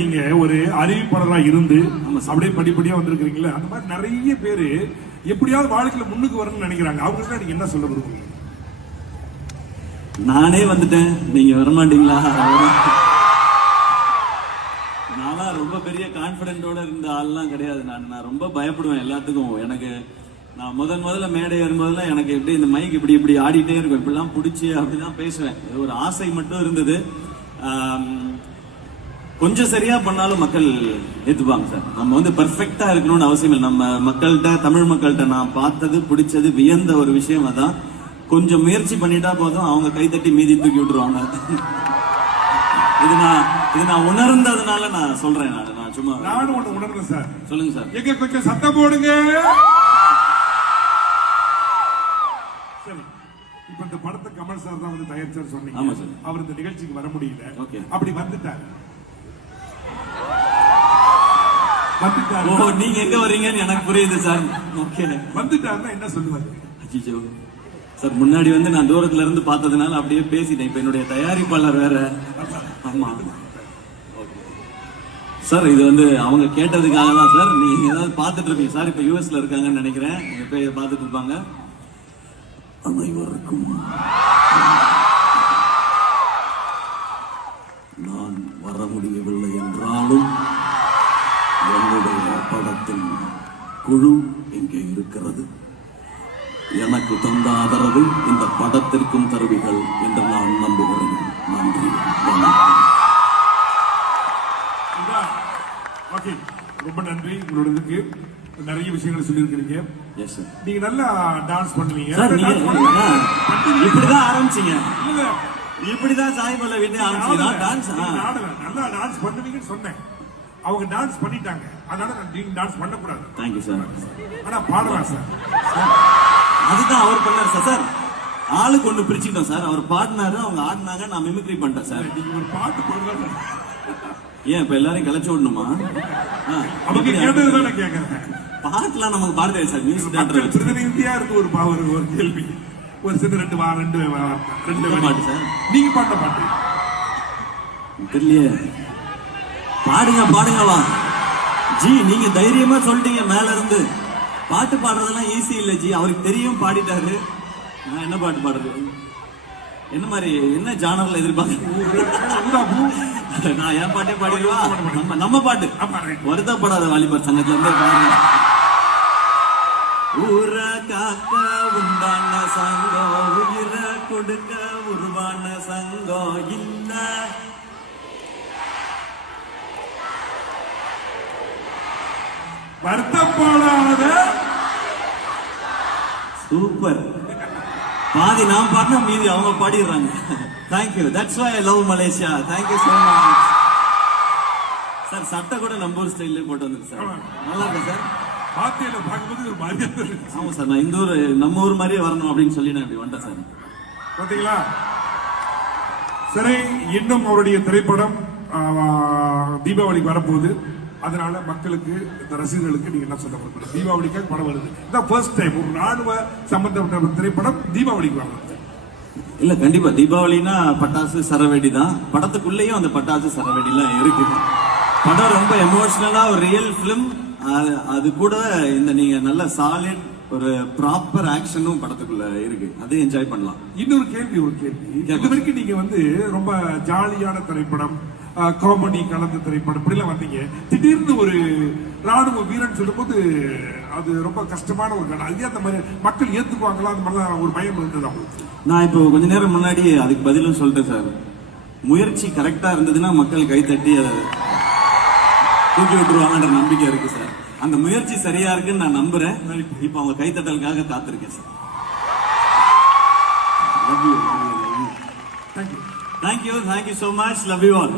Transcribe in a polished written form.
நீங்க ஒரு அறிவிப்பாளரா இருந்து அப்படியே படிப்படியா வந்திருக்கீங்களா, அந்த மாதிரி நிறைய பேரு எப்படியாவது வாழ்க்கையில முன்னுக்கு வரணும்னு நினைக்கிறாங்க. அவங்களுக்கு நீங்க என்ன சொல்ல விரும்புறீங்க? நானே வந்துட்டேன், நீங்க வரமாட்டீங்களா? நான் ரொம்ப பெரிய கான்பிடென்டோட இருந்த ஆள்லாம் கிடையாது. நான் ரொம்ப பயப்படுவேன் எல்லாத்துக்கும். எனக்கு நான் முதல்ல மேடை வரும்போதெல்லாம் எனக்கு எப்படி இந்த மைக் இப்படி ஆடிட்டே இருக்கும், இப்படிலாம் பிடிச்சி அப்படிதான் பேசுவேன். ஒரு ஆசை மட்டும் இருந்தது. கொஞ்சம் சரியா பண்ணாலும் மக்கள் ஏத்துப்பாங்க சார். நம்ம வந்து பெர்ஃபெக்டா இருக்கணும்னு அவசியம் இல்லை. நம்ம மக்கள்கிட்ட, தமிழ் மக்கள்கிட்ட நான் பார்த்தது, பிடிச்சது, வியந்த ஒரு விஷயம் அதான். கொஞ்சம் முயற்சி பண்ணிட்டா போதும், அவங்க கைத்தட்டி மீதி தூக்கி விட்டுருவாங்க. இது நான் உணர்ந்ததுனால நான் சொல்றேன். நான் சும்மா நானும் ஒண்ணு உணர்றேன் சார். சொல்லுங்க சார். எங்க கொஞ்சம் சத்தம் போடுங்க. சரி, இப்ப இந்த படத்தை கமல் சார் தான் வந்து தயாரிச்சார் சொன்னீங்க. ஆமா சார். அவர் இந்த நிகழ்ச்சிக்கு வர முடியல. ஓகே. அப்படி வந்துட்டாரு. ஓ, நீங்க எங்க வர்றீங்கன்னு எனக்கு புரியுது சார். ஓகே. வந்துட்டாருன்னா என்ன சொல்லுவாரு? அஜிஜோ சார், முன்னாடி வந்து நான் தூரத்துல இருந்து பார்த்ததுனால அப்படியே பேசிட்டேன். இப்ப என்னுடைய தயாரிப்பாளர் வேற. ஆமா சார், இது வந்து அவங்க கேட்டதுக்காக தான் சார். நீங்க ஏதாவது பார்த்துட்டு இருப்பீங்க சார். இப்ப யூஎஸ்ல இருக்காங்கன்னு நினைக்கிறேன். இப்ப பார்த்துட்டு இருப்பாங்க. அனைவருக்கும் நான் வர முடியவில்லை என்றாலும் என்னுடைய படத்தின் குழு இங்கே இருக்கிறது. எனக்கு தந்த ஆதரவு இந்த படத்திற்கும் தருவீர்கள் என்று நான் நம்புகிறேன். நன்றி. ரொம்ப நன்றி. உங்களோடதுக்கு நிறைய விஷயங்களை சொல்லியிருக்கிறீங்க. நீங்க நல்லா டான்ஸ் பண்ணுவீங்க. இப்படிதான் ஆரம்பிச்சீங்க. இப்படிதான் சாய் பல்ல வீட்டு நல்லா டான்ஸ் பண்ணுவீங்கன்னு சொன்னேன். அவங்க டான்ஸ் பண்ணிட்டாங்க, அதனால நீங்க டான்ஸ் பண்ணக்கூடாது. Thank you sir. ஆனா பாடலாம் சார். அதுதான் அவர் பண்ணார் சார். சார், ஆளுக்கு ஒண்ணு பிரிச்சுக்கிட்டோம் சார். அவர் பாடினாரு, அவங்க ஆடினாங்க, நான் மிமிக்ரி பண்ணிட்டேன் சார். நீங்க ஒரு பாட்டு பாடுறாங்க. ஏன் இப்ப எல்லாரையும் கலைச்சு விடணுமா? அவங்க கேட்டதுதான் நான் கேட்கறேன். பாட்டுலாம் நமக்கு பாட தெரியாது சார். மியூசிக் டைரக்டர் பிரதிநிதியா இருக்கு ஒரு கேள்வி. ஒரு சின்ன ரெண்டு பாட்டு சார். நீங்க பாட்ட பாட்டு தெரியலையே. பாடுங்களா ஜி. நீங்க தைரியமா சொல்லிட்டீங்க மேல இருந்து. பாட்டு பாடுறதெல்லாம் ஈஸி இல்ல ஜி. அவருக்கு தெரியும், பாடிட்டாரு. நான் என்ன பாட்டு பாடுறது? என்ன மாதிரி என்ன ஜானர்ல எதிர்பார்க்க? நான் என் பாட்டே பாடிடுவா. நம்ம பாட்டு வருத்தப்படாத வாலிபர் சங்கத்துல இருந்தே பாருங்க. ஊர காக்க உண்டான சங்கம், உயிர கொடுக்க உருவான சங்கம் இல்ல. வருத்தப்படாத. சூப்பர். பாதி நான் பாடினா மீதி அவங்க பாடிடுறாங்க. Thank you. That's why I love Malaysia. Thank you so much sir. சட்டை கூட நம்ம ஊர் ஸ்டைல்ல போட்டு வந்துருக்கு சார். நல்லா இருக்கு சார். பாத்தியில பார்க்கும்போது ஒரு மாதிரியா இருக்கு. ஆமா சார், நான் இந்த ஊர் நம்ம ஊர் மாதிரியே வரணும் அப்படின்னு சொல்லி நான் இப்படி வந்துட்டேன் சார். பாத்தீங்களா? சரி, இன்னும் அவருடைய திரைப்படம் தீபாவளிக்கு வரப்போகுது. அதனால மக்களுக்கு, இந்த ரசிகர்களுக்கு நீங்க என்ன சொல்ல போறீங்க? தீபாவளிக்காக படம் வருது. இதான் ஃபர்ஸ்ட் டைம் ஒரு ராணுவ சம்பந்தப்பட்ட திரைப்படம் தீபாவளிக்கு வருது. இல்ல, கண்டிப்பா தீபாவளினா பட்டாசு சரவெடி தான். படத்துக்குள்ளேயும் அந்த பட்டாசு சரவெடி எல்லாம் இருக்கு. படம் ரொம்ப எமோஷனலா ஒரு ரியல் பிலிம். அது கூட இந்த நீங்க நல்ல சாலிட் ஒரு ப்ராப்பர் ஆக்ஷனும் படத்துக்குள்ள இருக்கு. அதை என்ஜாய் பண்ணலாம். இன்னொரு கேள்வி இது வரைக்கும் நீங்க வந்து ரொம்ப ஜாலியான திரைப்படம், காமெடி கலந்த திரைப்படம் இப்படிலாம் வந்தீங்க. திடீர்னு ஒரு ராணுவ வீரன் சொல்லும் போது அது ரொம்ப கஷ்டமான ஒரு கதை. அதே அந்த மாதிரி மக்கள் ஏத்துக்குவாங்களா? அந்த மாதிரிலாம் ஒரு பயம் இருந்தது அவங்களுக்கு. நான் இப்போ கொஞ்ச நேரம் முன்னாடி அதுக்கு பதிலும் சொல்லிட்டேன் சார். முயற்சி கரெக்டா இருந்ததுன்னா மக்கள் கைத்தட்டி அதை தூக்கி விட்டுருவாங்கன்ற நம்பிக்கை இருக்கு சார். அந்த முயற்சி சரியா இருக்குன்னு நான் நம்புறேன். இப்ப அவங்க கைத்தட்டலுக்காக காத்திருக்கேன் sir. Love you. Thank you so much. Love you all.